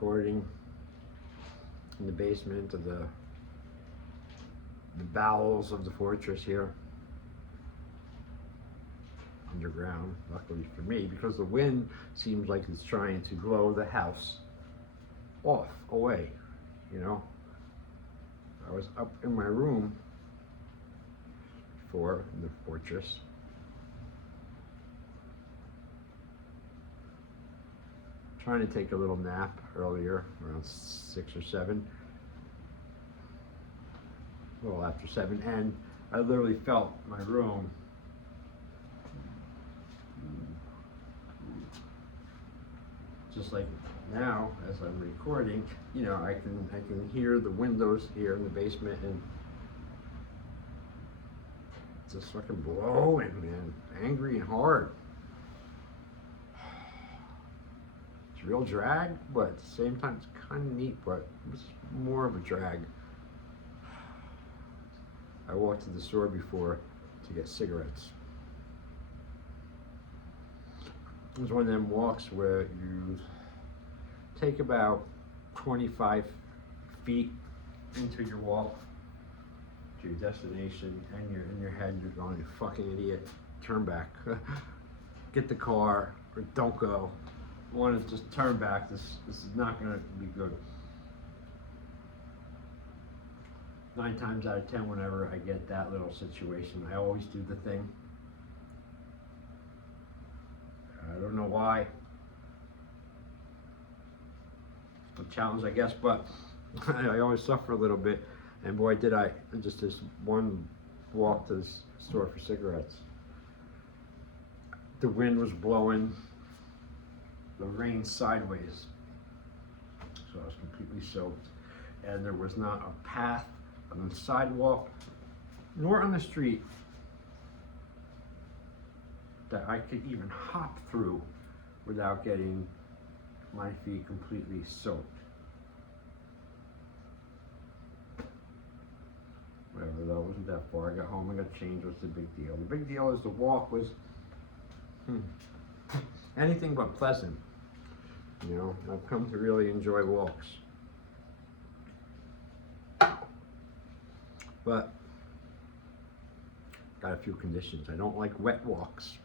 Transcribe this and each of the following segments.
recording in the basement of the bowels of the fortress here. Underground, luckily for me, because the wind seems like it's trying to blow the house away, you know. I was up in my room before in the fortress. Trying to take a little nap earlier, around 6 or 7. A little after 7, and I literally felt my room just like now as I'm recording. You know, I can hear the windows here in the basement, and it's just fucking blowing, man. Angry and hard. It's real drag, but at the same time it's kind of neat, but it's more of a drag. I walked to the store before to get cigarettes. It was one of them walks where you take about 25 feet into your walk to your destination, and you're in your head, you're going, you fucking idiot, turn back. Get the car, or don't go. I want to just turn back. This is not going to be good. 9 times out of 10, whenever I get that little situation, I always do the thing. I don't know why. A challenge, I guess, but I always suffer a little bit. And boy, did I. Just this one walk to the store for cigarettes. The wind was blowing the rain sideways, so I was completely soaked. And there was not a path on the sidewalk nor on the street that I could even hop through without getting my feet completely soaked. Whatever, though, it wasn't that far. I got home, I got changed. What's the big deal? The big deal is the walk was anything but pleasant. You know, I've come to really enjoy walks. But got a few conditions. I don't like wet walks.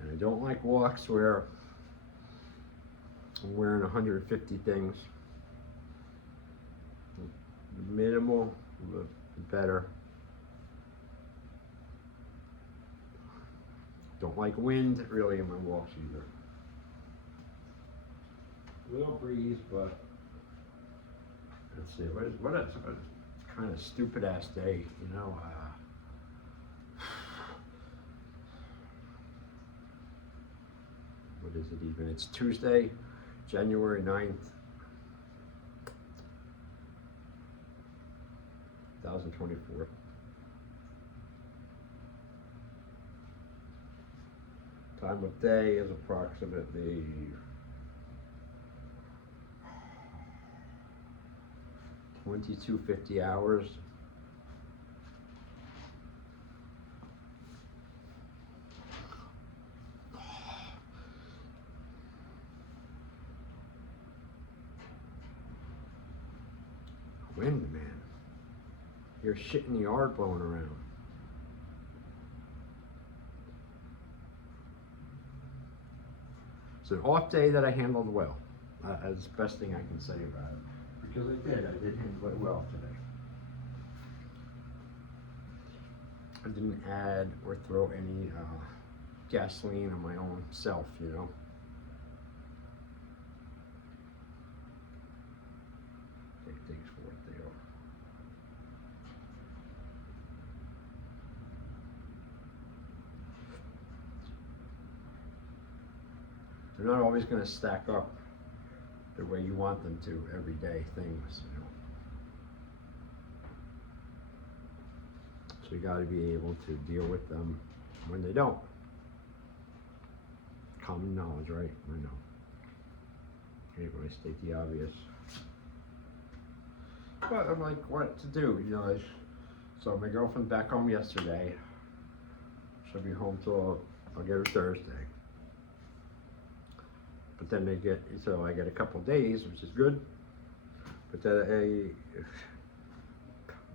And I don't like walks where I'm wearing 150 things. Minimal, the better. Don't like wind really in my walks either. A little breeze, but let's see. What a kind of stupid ass day, you know. What is it even? It's Tuesday, January 9th, 2024. Time of day is approximately 22:50 hours. Wind, man. You're shit in the yard blowing around. It's an off day that I handled well. That's the best thing I can say about it. Because I did handle it well today. I didn't add or throw any gasoline on my own self, you know. Take things for what they are. They're not always going to stack up the way you want them to, everyday things, you know. So you got to be able to deal with them when they don't. Common knowledge, right? I know. Can't really state the obvious. But I'm like, what to do, you know? So my girlfriend back home yesterday. She'll be home till I'll get her Thursday. But then so I get a couple days, which is good. But then it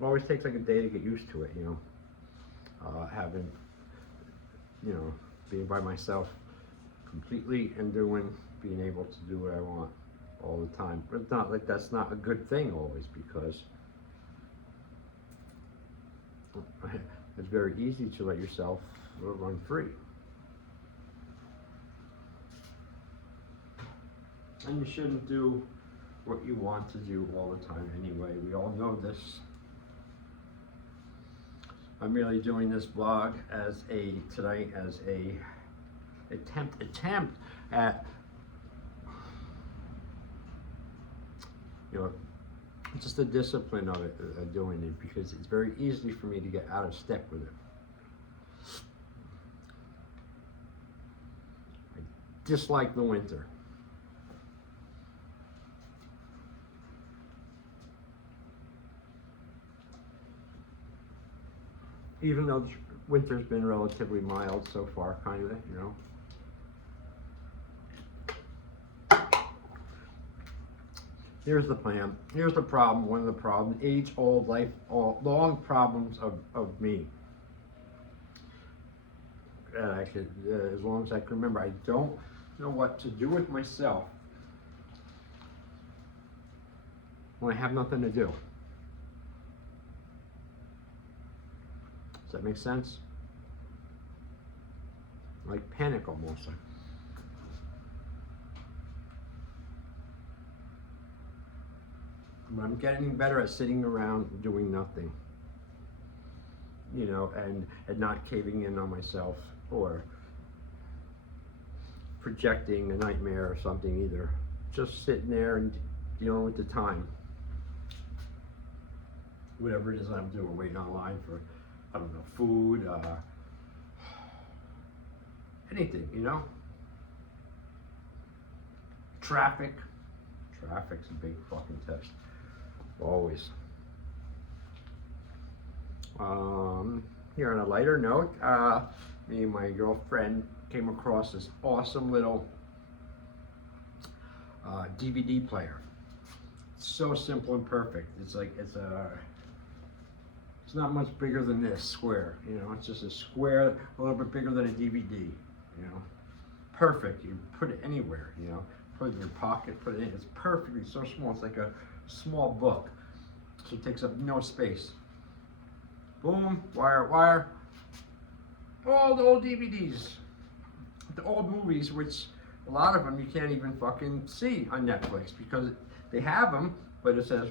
always takes like a day to get used to it, you know. Having, you know, being by myself completely and being able to do what I want all the time. But it's not like that's not a good thing always, because it's very easy to let yourself run free. And you shouldn't do what you want to do all the time anyway. We all know this. I'm really doing this vlog tonight as a attempt at, you know, just the discipline of it, doing it, because it's very easy for me to get out of step with it. I dislike the winter. Even though the winter's been relatively mild so far, kind of, you know. Here's the plan. Here's the problem. One of the problems, age-old, long problems of me. I could, as long as I can remember, I don't know what to do with myself when I have nothing to do. Does that make sense? Like panic almost. But I'm getting better at sitting around doing nothing, you know, and not caving in on myself or projecting a nightmare or something either. Just sitting there and dealing with the time. Whatever it is I'm doing, waiting online for, I don't know, food, anything, you know? Traffic's a big fucking test. Always. Here on a lighter note, me and my girlfriend came across this awesome little DVD player. It's so simple and perfect. It's not much bigger than this square, you know. It's just a square, a little bit bigger than a DVD, you know. Perfect. You put it anywhere, you know. Put it in your pocket, put it in. It's perfectly so small. It's like a small book, so it takes up no space. Boom, wire. All the old DVDs, the old movies, which a lot of them you can't even fucking see on Netflix because they have them, but it says,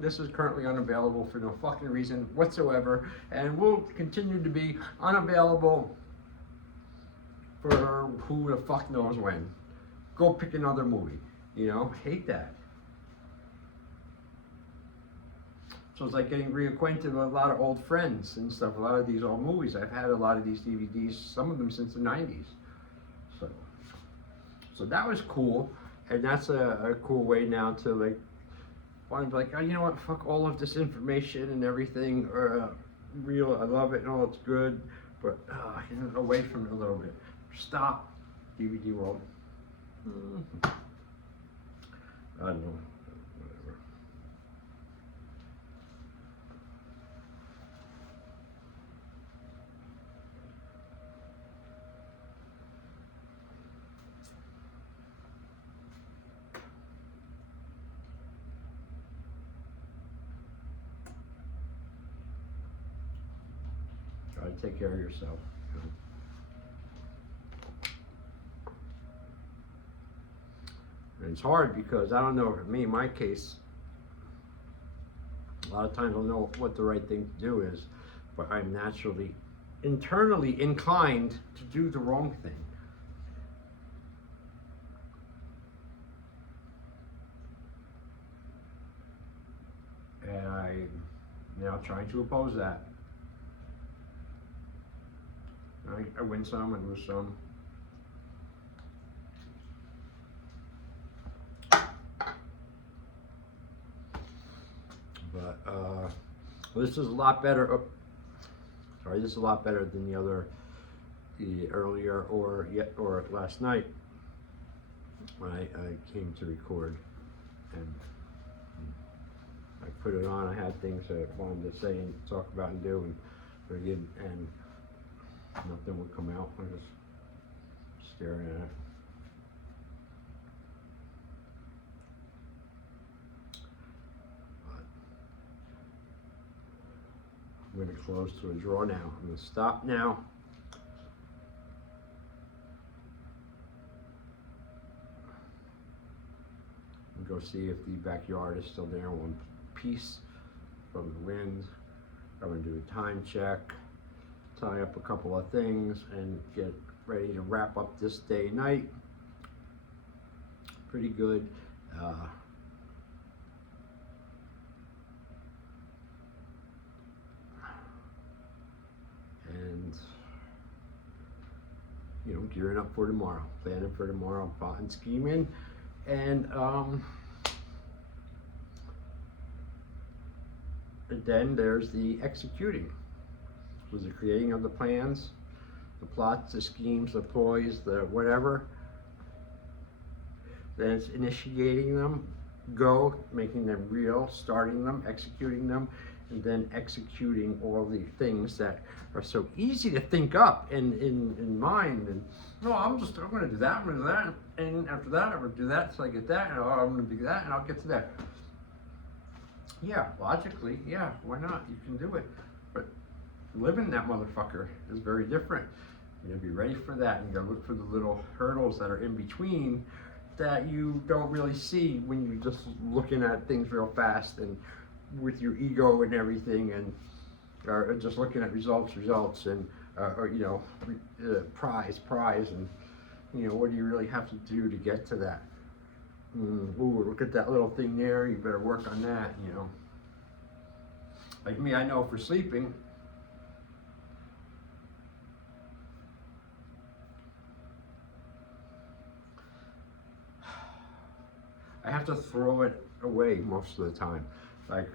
this is currently unavailable for no fucking reason whatsoever, and will continue to be unavailable for who the fuck knows when. Go pick another movie, you know, hate that. So it's like getting reacquainted with a lot of old friends and stuff, a lot of these old movies. I've had a lot of these DVDs, some of them since the 90s. So that was cool, and that's a cool way now to like, want to be like, oh, you know what, fuck all of this information and everything, or real, I love it and all, it's good, but you know, away from it a little bit. Stop, DVD world. I don't know. Whatever. Try to take care of yourself. You know? And it's hard because I don't know, for me, in my case, a lot of times I don't know what the right thing to do is, but I'm naturally, internally inclined to do the wrong thing. And I'm now trying to oppose that. I win some, I lose some. But this is a lot better. This is a lot better than the earlier or last night. when I came to record, and I put it on. I had things I wanted to say and talk about and do, and nothing would come out. I was just staring at it. But I'm going to close to a draw now. I'm going to stop now. And go see if the backyard is still there in one piece from the wind. I'm going to do a time check, tie up a couple of things, and get ready to wrap up this day night. Pretty good. And you know, gearing up for tomorrow, planning for tomorrow, plotting, scheming, and then there's the executing. Was the creating of the plans, the plots, the schemes, the ploys, the whatever. Then it's initiating them, making them real, starting them, executing them, and then executing all the things that are so easy to think up in mind. And no, I'm going to do that, I'm going to do that, and after that I'm going to do that, so I get that, and I'm going to do that, and I'll get to that. Yeah, logically, yeah, why not? You can do it. But living that motherfucker is very different. You gotta be ready for that, and you gotta look for the little hurdles that are in between that you don't really see when you're just looking at things real fast and with your ego and everything, and or just looking at results, and or you know, prize, and you know, what do you really have to do to get to that? Ooh, look at that little thing there, you better work on that, you know. Like me, I know for sleeping, I have to throw it away most of the time. Like,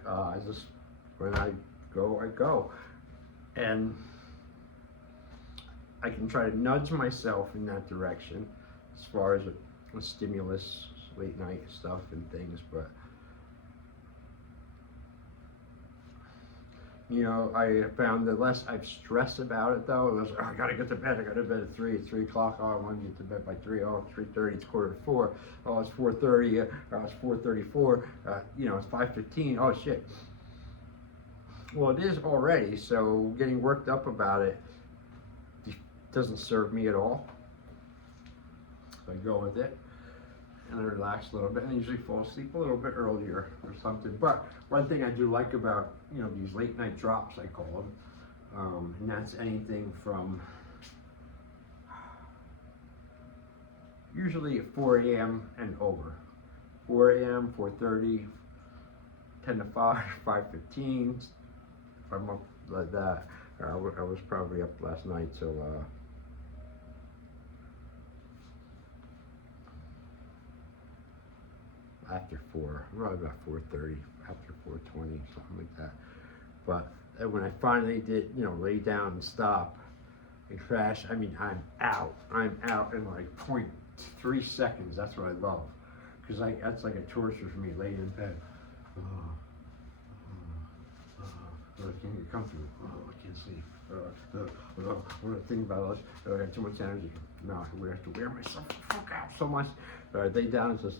when I go. And I can try to nudge myself in that direction as far as a stimulus, late night stuff and things, but you know, I found that less I've stressed about it though, less, I gotta get to bed, I got to bed at 3, it's 3 o'clock, oh, I want to get to bed by 3, oh, 3:30, it's 3:45, oh, it's 4:30, it's 4:34, you know, it's 5:15, oh shit. Well, it is already, so getting worked up about it doesn't serve me at all. So I go with it, and I relax a little bit, and I usually fall asleep a little bit earlier or something. But one thing I do like about, you know, these late night drops, I call them, and that's anything from usually at 4 a.m. and over. 4 a.m., 4:30, 10 to 5, 5:15. If I'm up like that, I was probably up last night, so after 4, probably about 4:30, after 4:20, something like that. But when I finally did, you know, lay down and stop and crash, I mean, I'm out in like 0.3 seconds. That's what I love, because that's like a torture for me, laying in bed. I can't get comfortable. I can't sleep. What do I think about this? I have too much energy. No, I have to wear myself the fuck out so much. Lay down and just,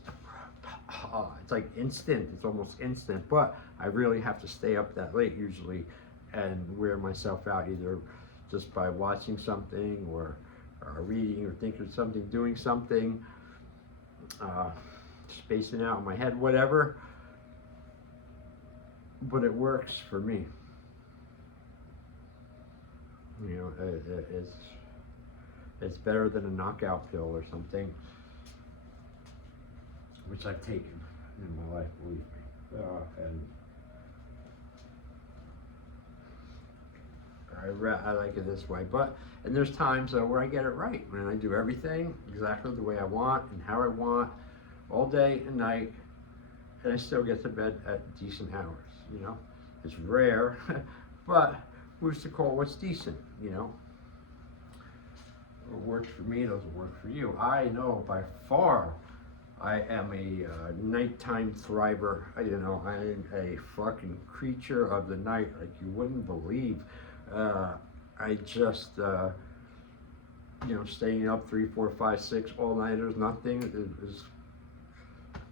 it's like instant. It's almost instant. But I really have to stay up that late usually and wear myself out, either just by watching something or reading or thinking of something, doing something, spacing out in my head, whatever. But it works for me. You know, it's better than a knockout pill or something, which I've taken in my life, believe me. And I like it this way. And there's times where I get it right, when I do everything exactly the way I want and how I want, all day and night, and I still get to bed at decent hours. You know, it's rare, but who's to call what's decent, you know? What works for me doesn't work for you. I know by far I am a nighttime thriver. You know, I'm a fucking creature of the night, like you wouldn't believe. I just, you know, staying up 3, 4, 5, 6 all nighters, nothing is.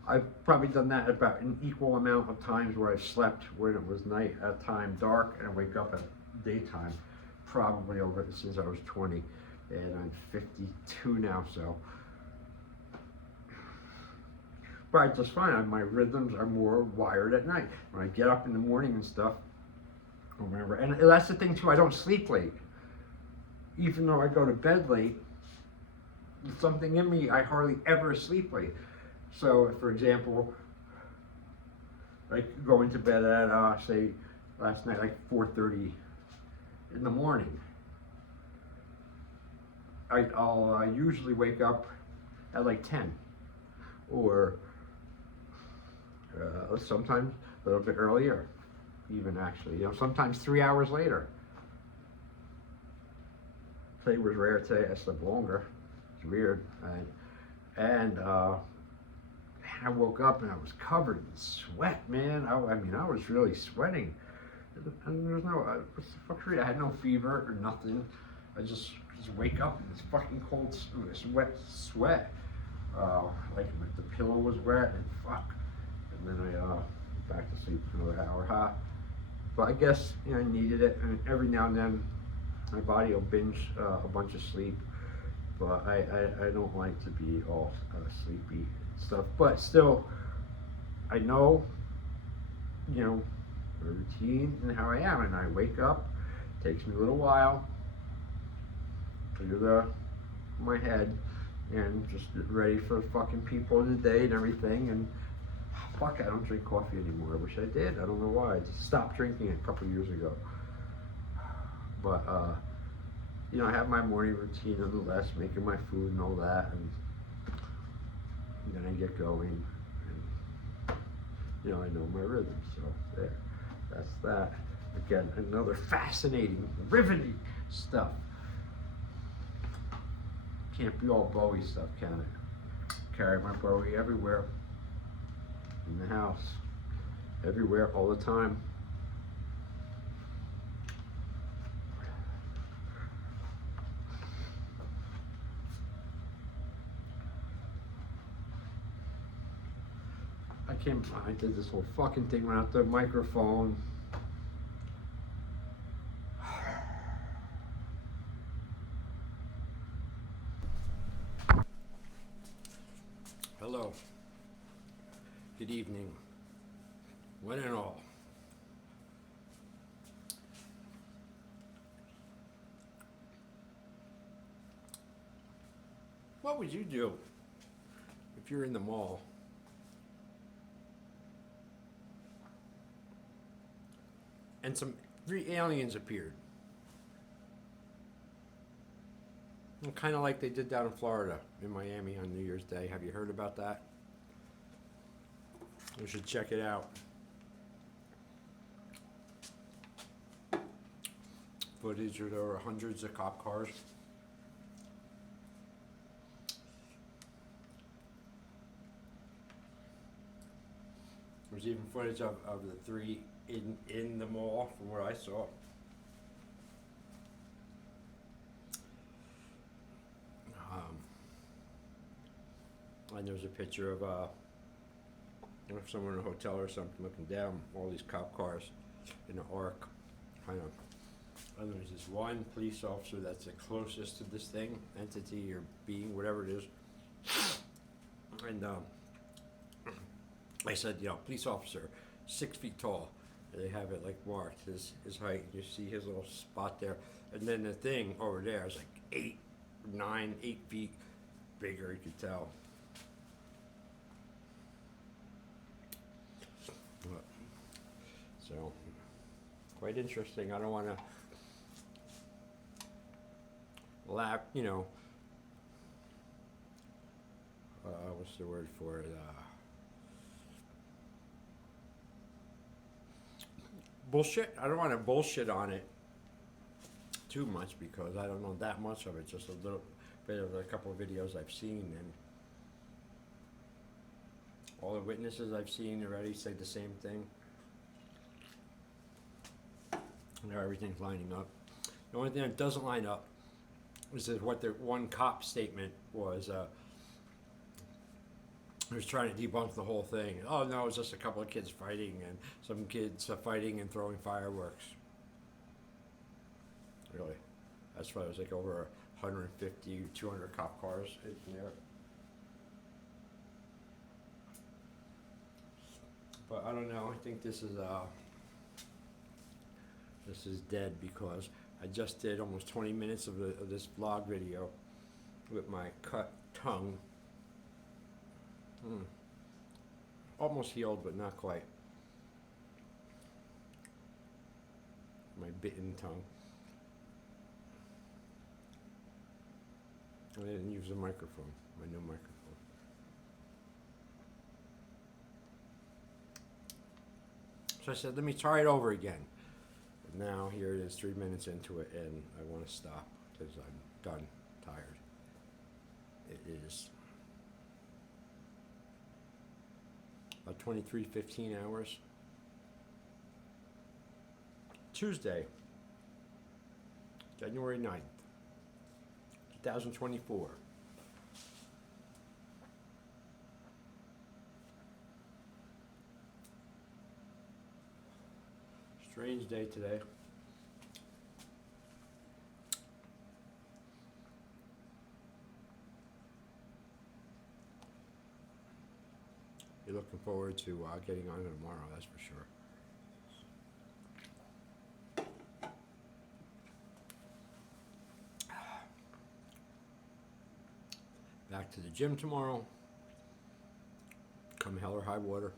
I've probably done that about an equal amount of times where I slept when it was night at time dark and wake up at daytime. Probably over since I was 20, and I'm 52 now, so. But I just find my rhythms are more wired at night. When I get up in the morning and stuff, I remember, and that's the thing too, I don't sleep late. Even though I go to bed late, something in me, I hardly ever sleep late. So, for example, like going to bed at, say, last night, like 4:30 in the morning. I'll usually wake up at like 10, or sometimes a little bit earlier, even actually. You know, sometimes 3 hours later. Today was rare. Today I slept longer. It's weird. And I woke up and I was covered in sweat, man. I mean, I was really sweating. And there's no, what's the fuck reason? I had no fever or nothing. I just wake up in this fucking cold, sweat. Like the pillow was wet and fuck. And then I back to sleep for another hour. But I guess, you know, I needed it. And every now and then my body will binge a bunch of sleep. But I don't like to be all sleepy stuff, but still, I know, you know, the routine and how I am, and I wake up, takes me a little while, clear my head, and just get ready for fucking people of the day and everything, and fuck, I don't drink coffee anymore. I wish I did. I don't know why. I just stopped drinking it a couple years ago. But, you know, I have my morning routine nonetheless, making my food and all that, and then I get going, and, you know, I know my rhythm, so there, that's that. Again, another fascinating, riveting stuff. Can't be all Bowie stuff, can it? Carry my Bowie everywhere, in the house, everywhere, all the time. I did this whole fucking thing without the microphone. Hello. Good evening. One and all. What would you do if you're in the mall and some 3 aliens appeared? Kind of like they did down in Florida, in Miami on New Year's Day. Have you heard about that? You should check it out. Footage where there were hundreds of cop cars. There's even footage of the 3 in the mall from what I saw. And there's a picture of someone in a hotel or something looking down all these cop cars in an arc, kind of. And there's this one police officer that's the closest to this thing, entity or being, whatever it is. And I said, you know, police officer, 6 feet tall. And they have it like marked, his height. You see his little spot there. And then the thing over there is like 8 feet bigger, you could tell. So, quite interesting. I don't want to laugh, you know, what's the word for it? Bullshit. I don't want to bullshit on it too much because I don't know that much of it. Just a little bit of a couple of videos I've seen, and All the witnesses I've seen already say the same thing. Everything's lining up. The only thing that doesn't line up is what the one cop statement was. He was trying to debunk the whole thing. Oh no, it was just a couple of kids fighting and some kids fighting and throwing fireworks. Really, that's why it was like over 150, 200 cop cars in there. But I don't know. I think this is dead because I just did almost 20 minutes of this vlog video with my cut tongue. Almost healed, but not quite. My bitten tongue. I didn't use the microphone, my new microphone. So I said, let me try it over again. And now here it is, 3 minutes into it, and I want to stop because I'm done, tired. It is about 23:15 hours. Tuesday, January 9th, 2024. Strange day today. You're looking forward to getting on tomorrow, that's for sure. Back to the gym tomorrow. Come hell or high water.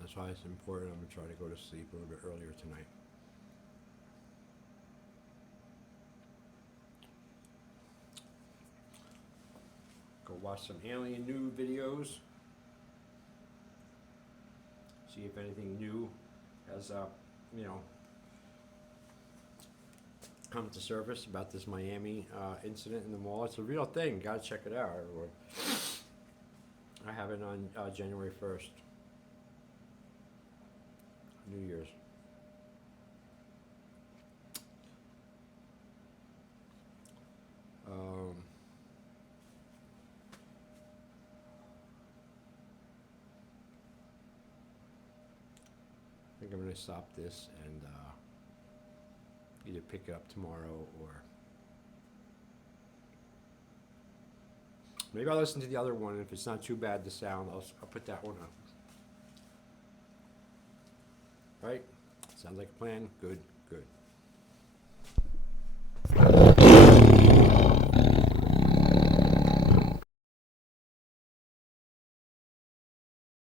That's why it's important. I'm going to try to go to sleep a little bit earlier tonight. Go watch some alien new videos. See if anything new has, come to surface about this Miami incident in the mall. It's a real thing. Gotta check it out, everyone. I have it on January 1st. New Year's. I think I'm going to stop this and either pick it up tomorrow or maybe I'll listen to the other one. If it's not too bad, the sound, I'll put that one up. Right? Sounds like a plan. Good, good.